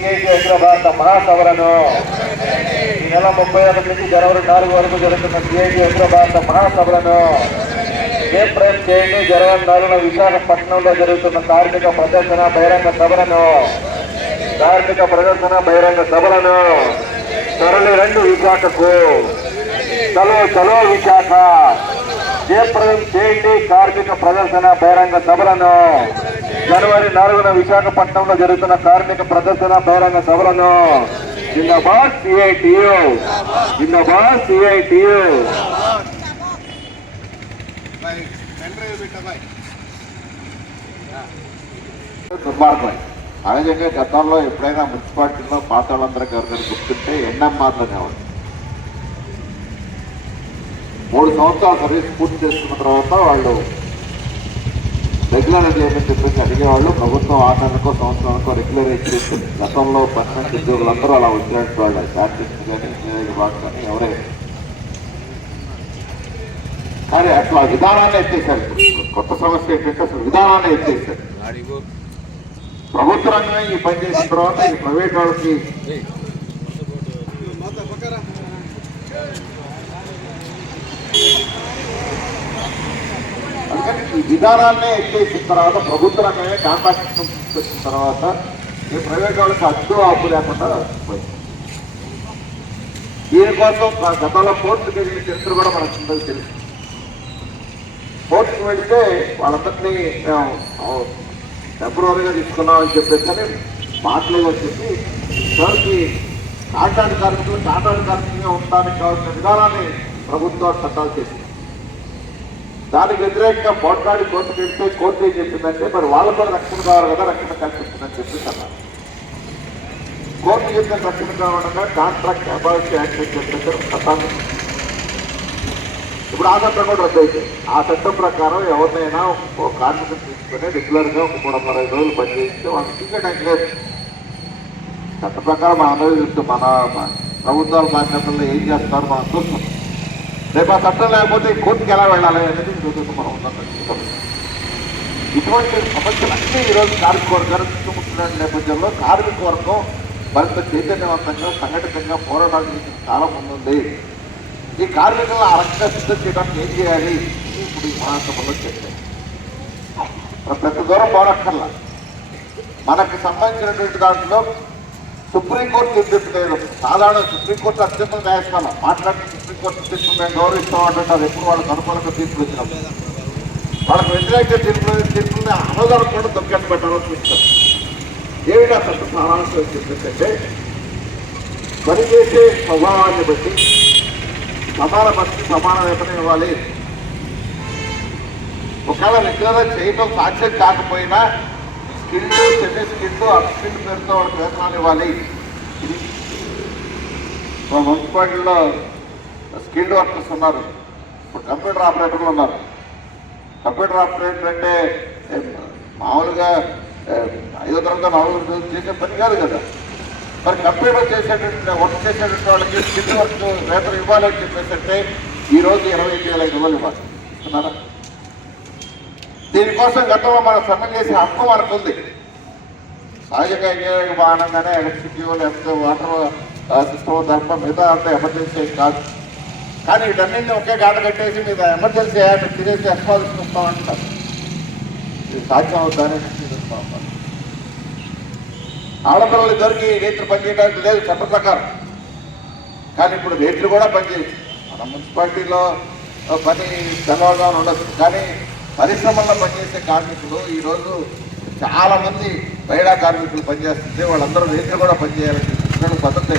CIT Hyderabad భారత మహాసభలను ఈ నెల ముప్పై ఒకటి నుంచి జనవరి నాలుగు వరకు జరుగుతున్న సిఐటి హైదరాబాద్ భారత మహాసభలను ఏప్రిల్ చేయండి జనవరి నాలుగున విశాఖపట్నంలో జరుగుతున్న కార్మిక ప్రదర్శన బహిరంగ సభలను. కార్మిక ప్రదర్శన బహిరంగ సభలను. తరలి రెండు విశాఖకు. చలో చలో విశాఖ. జయప్రదం చేయండి కార్మిక ప్రదర్శన బహిరంగ సభలను. జనవరి నాలుగున విశాఖపట్నంలో జరుగుతున్న కార్మిక ప్రదర్శన బహిరంగ సభలను జిందాబాద్ సిఐటియు జిందాబాద్ సిఐటియు దుర్మార్గం సహజంగా గతంలో ఎప్పుడైనా మున్సిపాలిటీలో పాత వాళ్ళందరికీ ఎవరికైనా గుర్తుంటే ఎన్ఎంఆర్లు అనేవాళ్ళు. మూడు సంవత్సరాలు సర్వీస్ పూర్తి చేసుకున్న తర్వాత వాళ్ళు రెగ్యులర్ చేయమని చెప్పేసి అడిగేవాళ్ళు ప్రభుత్వం ఆరు నెలలకో సంవత్సరానికో రెగ్యులర్ ఇచ్చేస్తుంది గతంలో పర్మనెంట్ ఉద్యోగులందరూ అలా వచ్చినట్టు వాళ్ళు. శాటిస్ట్ కానీ ఇంజనీరింగ్ కానీ ఎవరే. కానీ అట్లా విధానాన్ని ఎత్తేసారు. కొత్త సమస్య ఏంటంటే అసలు విధానాన్ని ఎత్తేసారు ప్రభుత్వ రంగమే ఈ పని చేసిన తర్వాత ఈ ప్రైవేట్ వాళ్ళకి అందుకని ఈ విధానాన్నే ఎత్తేసిన తర్వాత ప్రభుత్వ రంగమే కాంట్రాక్ట్ వచ్చిన తర్వాత ఈ ప్రైవేట్ వాళ్ళకి అడ్డు ఆపు లేకుండా పోయింది. దీనికోసం గతంలో కోర్టుకు వెళ్ళిన చరిత్ర కూడా మనకు ఉందని తెలుసు. కోర్టుకు వెళితే వాళ్ళందరినీ మేము టెంపరీగా తీసుకున్నామని చెప్పేసి మాటలు వచ్చేసి సార్కి కాంట్రాక్ట్ కార్మికులు కాంట్రాక్ట్ కార్మికులుగా ఉండడానికి కావాల్సిన విధానాన్ని ప్రభుత్వం చట్టాలు చేసింది. దానికి వ్యతిరేకంగా పోట్లాడి కోర్టుకు వెళ్తే కోర్టు ఏం చెప్పిందంటే మరి వాళ్ళ కూడా రక్షణ కావాలి కదా రక్షణ కల్పిస్తుందని చెప్పేసి అన్నారు. కోర్టు చెప్పిన రక్షణ కావడంగా కాంట్రాక్ట్ అబాలిటీ యాక్ట్ అని చట్టాన్ని ఇప్పుడు ఆ చట్టం కూడా రద్దు అయితే ఆ చట్టం ప్రకారం ఎవరినైనా ఒక కార్మికులు తీసుకొని రెగ్యులర్గా ఒక మూడు వందల ఐదు రోజులు పనిచేస్తే వాళ్ళకి టికెట్ లేదు. చట్ట ప్రకారం మన అందరూ మన ప్రభుత్వాలు ప్రభుత్వాల బాధ్యతల్లో ఏం చేస్తారో మనం చూస్తున్నాం రేపు ఆ చట్టం లేకపోతే కోర్టుకి ఎలా వెళ్ళాలి అనేది చూద్దాం మనం ఉన్నాం. ఇటువంటి సమస్యలన్నీ ఈరోజు కార్మిక వర్గాలు చుట్టుముట్టిన నేపథ్యంలో కార్మిక వర్గం మరింత చైతన్యవంతంగా సంఘటితంగా పోరాటానికి చేసిన కాలం ముందుంది ఈ కార్మికులను ఆ రకంగా సిద్ధం చేయడానికి ఏం చేయాలి? ఇప్పుడు ఈ మహాసభలో చెప్పారు. ప్రతి దూరం పోరాక్కర్లా మనకు సంబంధించినటువంటి దాంట్లో సుప్రీంకోర్టు తీర్పు లేదు సాధారణ సుప్రీంకోర్టు అత్యంత న్యాయస్థానం. మాట్లాడిన సుప్రీంకోర్టు తీర్పు మేము గౌరవిస్తాం అంటున్నారు ఎప్పుడు వాళ్ళకి అనుకూలంగా తీర్పులు వచ్చినప్పుడు వాళ్ళకి వ్యతిరేక తీర్పు తీర్పుని ఆమోదాలు కూడా దొక్కెట్టు పెట్టాలని చూస్తారు. ఏమిటి అసలు సారాంశం చెప్పేసి పనిచేసే స్వభావాన్ని బట్టి సమాన బట్టి సమాన వేతనం ఇవ్వాలి. ఒకవేళ రెగ్యులర్ చేయటం సాధ్యం కాకపోయినా స్కిల్డ్ సెమీ స్కిల్డ్ అన్స్కిల్డ్ పేరుతో వాళ్ళకి వేతనాలు ఇవ్వాలి. మా మున్సిపాలిటీలో స్కిల్డ్ వర్కర్స్ ఉన్నారు. ఇప్పుడు కంప్యూటర్ ఆపరేటర్లు ఉన్నారు. కంప్యూటర్ ఆపరేటర్ అంటే మామూలుగా ఐదో తరగతి నాలుగు చేసే పని కాదు కదా. మరి కంప్యూటర్ చేసేటువంటి వర్క్ చేసేటువంటి వాళ్ళకి స్కిల్ వర్క్ వేతనం ఇవ్వాలని చెప్పేసి అంటే ఈరోజు ఇరవై ఐదు వేల ఐదు వందలు ఇవ్వాలి. ఇస్తున్నారా దీనికోసం గతంలో మనం సమ్మె చేసే హక్కు మనకు ఉంది సహజంగా ఇంజనీరింగ్ ఎలక్ట్రిసిటీ లేకపోతే వాటర్ సిస్టమ్ తరఫున మిగతా అంతా ఎమర్జెన్సీ కాదు. కానీ వీటన్నింటినీ ఒకే గాట కట్టేసి మీద ఎమర్జెన్సీ యాక్ట్ తినేసి ఎక్స్పాల్ వస్తామంటారు ఇది సాధ్యం అవుతానే చూస్తూ ఉంటారు ఆడపిల్లలు దొరికి రేట్లు పనిచేయడానికి లేదు చట్ట ప్రకారం. కానీ ఇప్పుడు రేట్లు కూడా పనిచేయచ్చు మన మున్సిపాలిటీలో పని తెల్లవారుగా ఉండదు. కానీ పరిశ్రమల్లో పనిచేసే కార్మికులు ఈరోజు చాలామంది మంది కార్మికులు పనిచేస్తుంటే వాళ్ళందరూ రేట్లు కూడా పనిచేయాలని చెప్పి భద్రత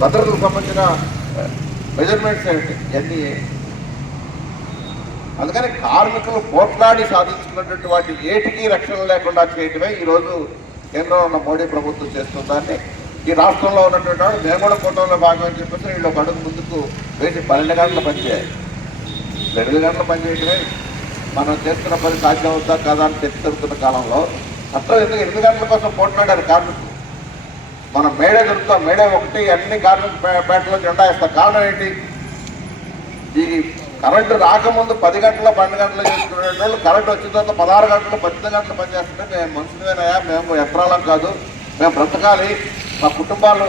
భద్రతకు సంబంధించిన మెజర్మెంట్స్ ఏంటి? ఇవన్నీ అందుకని కార్మికులు పోట్లాడి సాధించుకున్నటువంటి వాటి ఏటికి రక్షణ లేకుండా చేయటమే ఈరోజు కేంద్రంలో ఉన్న మోడీ ప్రభుత్వం చేస్తుందాన్ని ఈ రాష్ట్రంలో ఉన్నటువంటి వాడు మేము కూడా కూటమిలో భాగమని చెప్పేసి వీళ్ళు ఒక అడుగు ముందుకు వేసి పన్నెండు గంటలు పనిచేయాలి. రెండు గంటలు పనిచేయడమే మనం చేస్తున్న పని సాధ్యం అవుతా కాదా అని చర్చ కాలంలో అసలు ఎందుకు ఎనిమిది గంటల కోసం పోట్లాడారు కార్మికులు? మనం మేడే దొరుకుతాం మేడే ఒకటి అన్ని కార్మిక పేటలో జెండా వేస్తాం. కారణం ఏంటి? ఈ కరెంటు రాకముందు పది గంటల పన్నెండు గంటలు చేసుకునే వాళ్ళు కరెంట్ వచ్చిన తర్వాత పదహారు గంటలు పద్దెనిమిది గంటలు పనిచేస్తుంటే మేము మనుషులమేనాయా మేము ఎత్రాలం కాదు మేము బ్రతకాలి మా కుటుంబాలు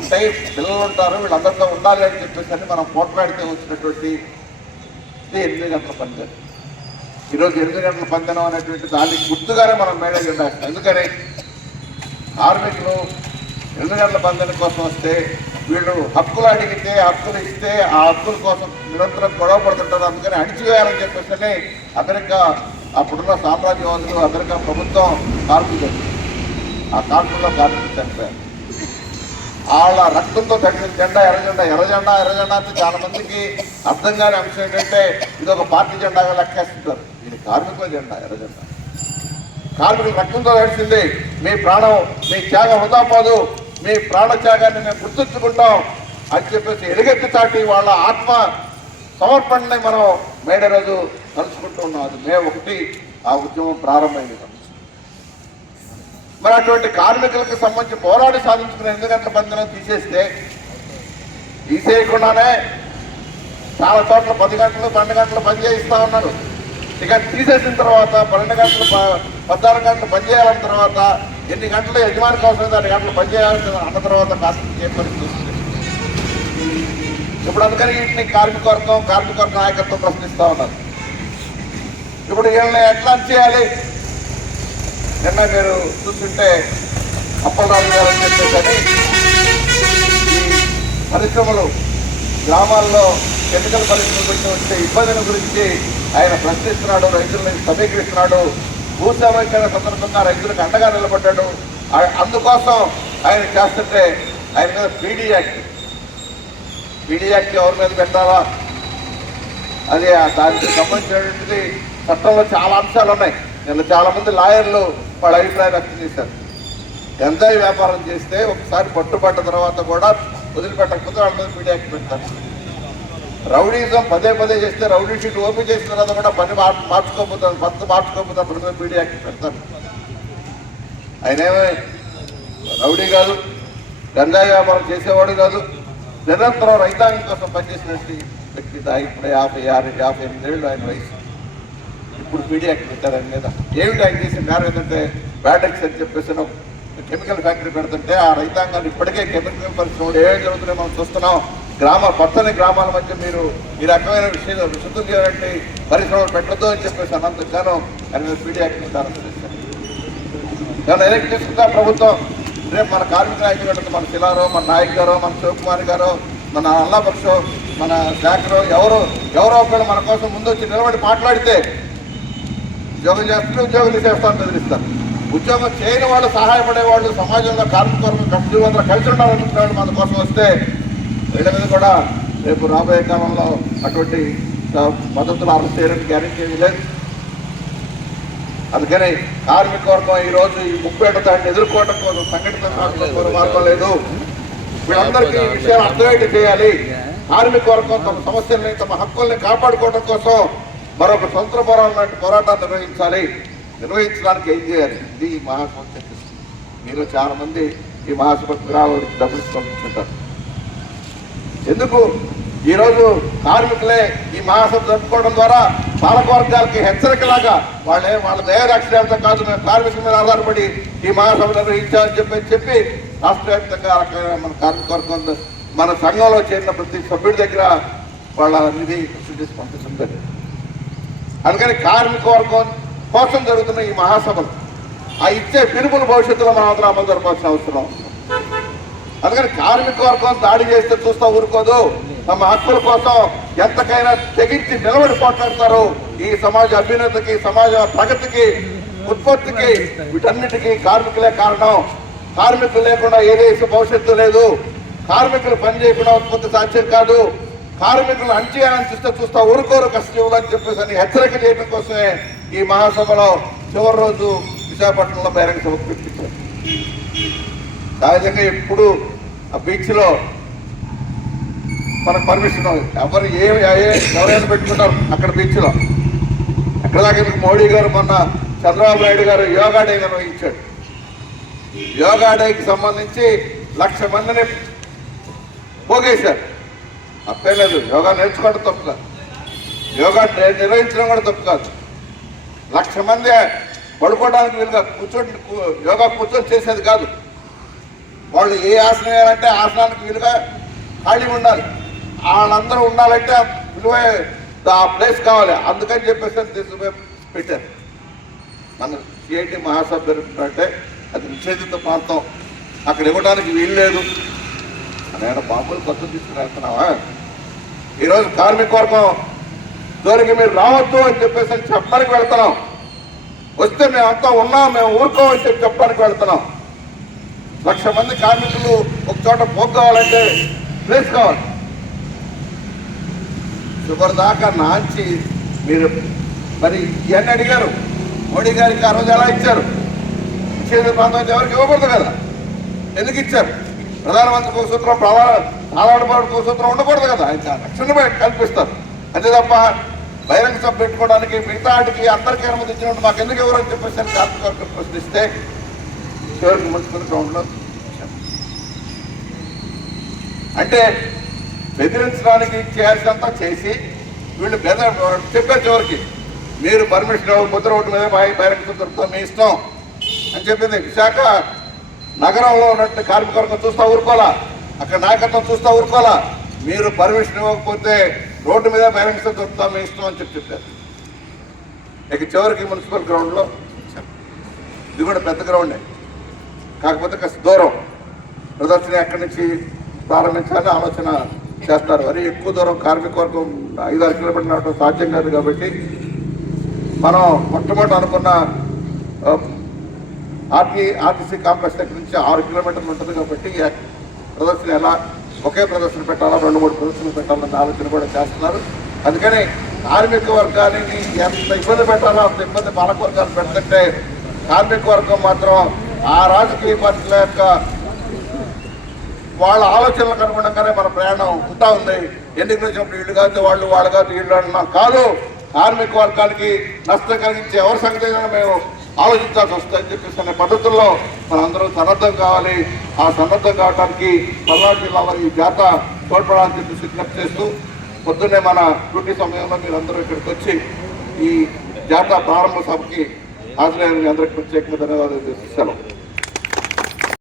ఉంటాయి పిల్లలు ఉంటారు వీళ్ళందరితో ఉండాలి అని చెప్పేసి మనం పోట్లాడితే వచ్చినటువంటి అంటే ఎనిమిది గంటల పందెం. ఈరోజు ఎనిమిది గంటల పందెం అనేటువంటి దానికి గుర్తుగానే మనం మేడలు ఉండాలి. ఎందుకని కార్మికులు ఎనిమిది గంటల పందెం కోసం వస్తే వీళ్ళు హక్కులు అడిగితే హక్కులు ఇస్తే ఆ హక్కుల కోసం నిరంతరం గొడవ పడుతుంటారు. అందుకని అణిచివేయాలని చెప్పేసి అమెరికా అప్పుడున్న సామ్రాజ్యవాదులు అమెరికా ప్రభుత్వం కార్మికులు. ఆ కార్మికుల్లో కార్మికులు చనిపోయారు. వాళ్ళ రక్తంతో కట్టిన జెండా ఎర్రజెండా ఎర్రజెండా ఎర్రజెండా అంటే చాలా మందికి అర్థం కాని అంశం ఏంటంటే ఇది ఒక పార్టీ జెండాగా లెక్కేస్తుంటారు. ఇది కార్మికుల జెండా ఎర్రజెండా కార్మికుల రక్తంతో నడిచింది. మీ ప్రాణం మీ త్యాగం వృధా పోదు మీ ప్రాణ త్యాగాన్ని మేము గుర్తుంచుకుంటాం అని చెప్పేసి ఎలుగెత్తి చాటి వాళ్ళ ఆత్మ సమర్పణని మనం మేడరోజు రోజు తలుచుకుంటూ ఉన్నాం. అది మే ఒకటి ఆ ఉద్యమం ప్రారంభమైంది. మరి అటువంటి కార్మికులకు సంబంధించి పోరాడి సాధించుకున్న ఎనిమిది గంటల బంధనం తీసేస్తే తీసేయకుండానే చాలా చోట్ల పది గంటలు పన్నెండు గంటలు పని చేయిస్తా ఉన్నారు. ఇక తీసేసిన తర్వాత పన్నెండు గంటలు పద్నాలుగు గంటలు పని చేయాలన్న తర్వాత ఎన్ని గంటలు యజమానికి అవసరం అన్ని గంటలు పని చేయాల్సిన అన్న తర్వాత కాస్త ఏ పరిస్థితి ఇప్పుడు అందుకని వీటిని కార్మికవర్గం కార్మికవర్గ నాయకత్వం ప్రశ్నిస్తూ ఉన్నారు. ఇప్పుడు వీళ్ళని ఎట్లా చేయాలి నిన్న మీరు చూస్తుంటే అప్పలరాజు గారు ఈ పరిశ్రమలు గ్రామాల్లో కెమికల్ పరిశ్రమలు గురించి వచ్చే ఇబ్బందుల గురించి ఆయన ప్రశ్నిస్తున్నాడు రైతులను సమీకరిస్తున్నాడు. భూ సందర్భంగా రైతులకు అండగా నిలబడ్డాడు. అందుకోసం ఆయన చేస్తుంటే ఆయన మీద పీడీ యాక్ట్. పీడీ యాక్ట్ ఎవరి మీద పెట్టాలా? అది ఆ దానికి సంబంధించినటువంటి చట్టంలో చాలా అంశాలు ఉన్నాయి నిన్న చాలామంది లాయర్లు వాళ్ళ అభిప్రాయం వ్యక్తం చేశారు. గంజాయి వ్యాపారం చేస్తే ఒకసారి పట్టుబడ్డ తర్వాత కూడా వదిలిపెట్టకపోతే వాళ్ళ మీద పెడతారు. రౌడీజం పదే పదే చేస్తే రౌడీ షీట్ ఓపెన్ చేసిన తర్వాత కూడా పని మార్ మార్చుకోకపోతారు భర్త మార్చుకోకపోతే అప్పటి మీద పీడీ పెడతారు. ఆయనేమే రౌడీ కాదు గంజాయి వ్యాపారం చేసేవాడు కాదు నిరంతరం రైతాంగం కోసం పనిచేసినట్టు వ్యక్తి ఇప్పుడే యాభై ఆరు యాభై ఎనిమిది ఏళ్ళు ఆయన వయసు. ఇప్పుడు పీడీ యాక్ట్ పెట్టారు ఆయన మీద. ఏమిటి ఆయన చేసిన నేరం ఏంటంటే బ్యాటరీస్ అని చెప్పేసి కెమికల్ ఫ్యాక్టరీ పెడుతుంటే ఆ రైతాంగాన్ని ఇప్పటికే కెమికల్ పరిశ్రమలు ఏం జరుగుతున్నాయో మనం చూస్తున్నాం. గ్రామ పచ్చని గ్రామాల మధ్య మీరు ఈ రకమైన విషయాలు విశుద్ధం చేయాలంటే పరిశ్రమలు పెట్టద్దు అని చెప్పేసి అన్నందుకు గాను ఆయన మీద పీడీ యాక్ట్ పెట్టారు కానీ ఎలక్ట్ చేసుకుందా ప్రభుత్వం? రేపు మన కార్మిక నాయకులు మన శిలారో మన నాయక్ గారో మన శివకుమార్ గారో మన అల్లాపక్షో మన శాఖరో ఎవరు ఎవరో ఒకళ్ళు మన కోసం ముందు వచ్చి నిలబడి మాట్లాడితే ఉద్యోగం చేస్తున్న ఉద్యోగం చేస్తాను బెదిరిస్తారు ఉద్యోగం చేయని వాళ్ళు సహాయపడే వాళ్ళు సమాజంలో కార్మిక వర్గం కష్టజీవులందరూ కలిసి ఉండాలనుకునే మన కోసం వస్తే వీళ్ళ మీద కూడా రేపు రాబోయే కాలంలో అటువంటి మద్దతులు అరెస్ట్ చేయడానికి గ్యారెంటీ లేదు. అందుకని కార్మిక వర్గం ఈ రోజు ముప్పై ఏడు దాన్ని ఎదుర్కోవడం కోసం సంఘటిత మార్గం లేదు. వీళ్ళందరికీ ఈ విషయాలు అర్థమయ్యేటి చేయాలి. కార్మికవర్గం తమ సమస్యల్ని తమ హక్కుల్ని కాపాడుకోవడం కోసం మరొక స్వతంత్ర పోరాటం లాంటి పోరాటాన్ని నిర్వహించాలి. నిర్వహించడానికి ఏం చేయాలి? ఇది ఈ మహాసభ చర్చిస్తుంది మీలో చాలా మంది ఈ మహాసభ రావడానికి డబ్బులు పంపించుంటారు ఎందుకు? ఈరోజు కార్మికులే ఈ మహాసభ జరుపుకోవడం ద్వారా పాలక వర్గాలకి హెచ్చరికలాగా వాళ్ళే వాళ్ళ దయాదాక్షిణ్యంతో కాదు మేము కార్మికుల మీద ఆధారపడి ఈ మహాసభ నిర్వహించాలని చెప్పి చెప్పి రాష్ట్ర వ్యాప్తంగా మన కార్మిక వర్గం మన సంఘంలో చేరిన ప్రతి సభ్యుడి దగ్గర వాళ్ళ నిధి కృషి పంపిస్తారు అందుకని కార్మిక వర్గం కోసం జరుగుతున్న ఈ మహాసభలు ఆ ఇచ్చే పిలుపులు భవిష్యత్తులో మనం అందరం అమలు జరపాల్సిన అవసరం అందుకని కార్మిక వర్గం దాడి చేస్తే చూస్తా ఊరుకోదు. తమ హక్కుల కోసం ఎంతకైనా తెగించి నిలబడి పోట్లాడతారు ఈ సమాజ అభ్యున్నతికి సమాజ ప్రగతికి ఉత్పత్తికి వీటన్నిటికీ కార్మికులే కారణం. కార్మికులు లేకుండా ఏ దేశ భవిష్యత్తు లేదు. కార్మికులు పని చేయకుండా ఉత్పత్తి సాధ్యం కాదు. కార్మికులు అంచేయాలని చూస్తే చూస్తా ఊరుకోరు కష్టజీవులు అని చెప్పేసి అని హెచ్చరిక చేయడం కోసమే ఈ మహాసభలో చివరి రోజు విశాఖపట్నంలో బహిరంగ సభకు పిలిపించారు. సహజంగా ఎప్పుడు ఆ బీచ్లో మనకు పర్మిషన్ ఎవరు ఏ ఏ- ఎవరైనా పెట్టుకుంటారు అక్కడ బీచ్లో. అక్కడ దాకా మోడీ గారు మొన్న చంద్రబాబు నాయుడు గారు యోగా డే నిర్వహించాడు యోగా డేకి సంబంధించి లక్ష మందిని పోగేశారు. అప్పేలేదు యోగా నేర్చుకోవడం తప్పు కాదు. యోగా నిర్వహించడం కూడా తప్పు కాదు. లక్ష మంది పడుకోవడానికి వీలుగా కూర్చొని యోగా కూర్చొని చేసేది కాదు. వాళ్ళు ఏ ఆసనం వేయాలంటే ఆసనానికి వీలుగా ఖాళీ ఉండాలి. వాళ్ళందరూ ఉండాలంటే విలువ ఆ ప్లేస్ కావాలి. అందుకని చెప్పేసి తీసుకు పెట్టారు. మన సిఐటి మహాసభ జరుగుతుందంటే అది నిషేధిత ప్రాంతం. అక్కడ ఇవ్వడానికి వీలు లేదు. నేను బాబులు కొత్త తీసుకురాస్తున్నావా? ఈరోజు కార్మిక వర్గం జోలికి మీరు రావద్దు అని చెప్పేసి చెప్పడానికి వెళ్తున్నాం. వస్తే మేమంతా ఉన్నాం మేము ఊరుకోమని చెప్పి చెప్పడానికి వెళ్తున్నాం. లక్ష మంది కార్మికులు ఒక చోట పోగు ప్లేస్ కావాలి. చివరి దాకా నాంచి మీరు మరి ఇవన్నీ అడిగారు. మోడీ గారికి ఆ రోజు ఎలా ఇచ్చారు? ఇచ్చేది ప్రాంతం ఎవరికి ఇవ్వకూడదు కదా? ఎందుకు ఇచ్చారు? ప్రధానమంత్రి ఒక సూత్రం ఆలాడబాటు ఒక సూత్రం ఉండకూడదు కదా. ఆయన రక్షణ కల్పిస్తారు. అంతే తప్ప బహిరంగ సభ పెట్టుకోవడానికి మిగతా వాటికి అందరికీ అనుమతి ఇచ్చినట్టు మాకు ఎందుకు ఎవరని చెప్పేసి అని కార్మిక వర్గం ప్రశ్నిస్తే చివరికి మున్సిపల్ గ్రౌండ్లో అంటే బెదిరించడానికి చేయాల్సినంత చేసి వీళ్ళు బెద చెప్పారు చివరికి. మీరు పర్మిషన్ ఇవ్వకపోతే రోడ్డు మీద బహి- బహిరంగ సభ జరుపుతాం మీ ఇష్టం అని చెప్పింది. విశాఖ నగరంలో ఉన్నట్టు కార్మిక వర్గం చూస్తా ఊరుకోవాలా? అక్కడ నాయకత్వం చూస్తా ఊరుకోవాలా? మీరు పర్మిషన్ ఇవ్వకపోతే రోడ్డు మీద బహిరంగ దొరుకుతాం మీ ఇష్టం అని చెప్పి చెప్పారు. ఇక చివరికి మున్సిపల్ గ్రౌండ్లో ఇది కూడా పెద్ద గ్రౌండే. కాకపోతే కాస్త దూరం. ప్రదర్శన ఎక్కడి నుంచి ప్రారంభించాలని ఆలోచన చేస్తారు. మరి ఎక్కువ దూరం కార్మిక వర్గం ఐదారు కిలోమీటర్లు నడవడం సాధ్యం కాదు కాబట్టి మనం మొట్టమొదటి అనుకున్న ఆర్టీ ఆర్టీసీ కాంప్లెక్స్ దగ్గర నుంచి ఆరు కిలోమీటర్లు ఉంటుంది కాబట్టి ప్రదర్శన ఎలా ఒకే ప్రదర్శన పెట్టాలా రెండు మూడు ప్రదర్శనలు పెట్టాలన్న ఆలోచన కూడా చేస్తున్నారు. అందుకని కార్మిక వర్గానికి ఎంత ఇబ్బంది పెట్టాలో అంత ఇబ్బంది పాలక వర్గాలు పెడుతుంటే కార్మిక వర్గం మాత్రం ఆ రాజకీయ పార్టీల యొక్క వాళ్ళ ఆలోచనలకు అనుగుణంగానే మన ప్రయాణం ఉంటా ఉంది. ఎన్నికలు వచ్చినప్పుడు వీళ్ళు కాదు వాళ్ళు వాళ్ళు కాదు వీళ్ళు అంటున్నాం కాదు కార్మిక వర్గానికి నష్టం కలిగించే ఎవరి సంగతి మేము ఆలోచించాల్సి వస్తుందని చెప్పేసి అనే పద్ధతుల్లో మనందరం సన్నద్ధం కావాలి. ఆ సన్నద్ధం కావడానికి పల్నాడు జిల్లాలో ఈ జాత తోడ్పడాలని చెప్పి విజ్ఞప్తి చేస్తూ పొద్దున్నే మన డ్యూటీ సమయంలో మీరందరూ ఇక్కడికి వచ్చి ఈ జాత ప్రారంభ సభకి హాజరైన అందరికీ ప్రత్యేకంగా ధన్యవాదాలు చేసి సెలవు.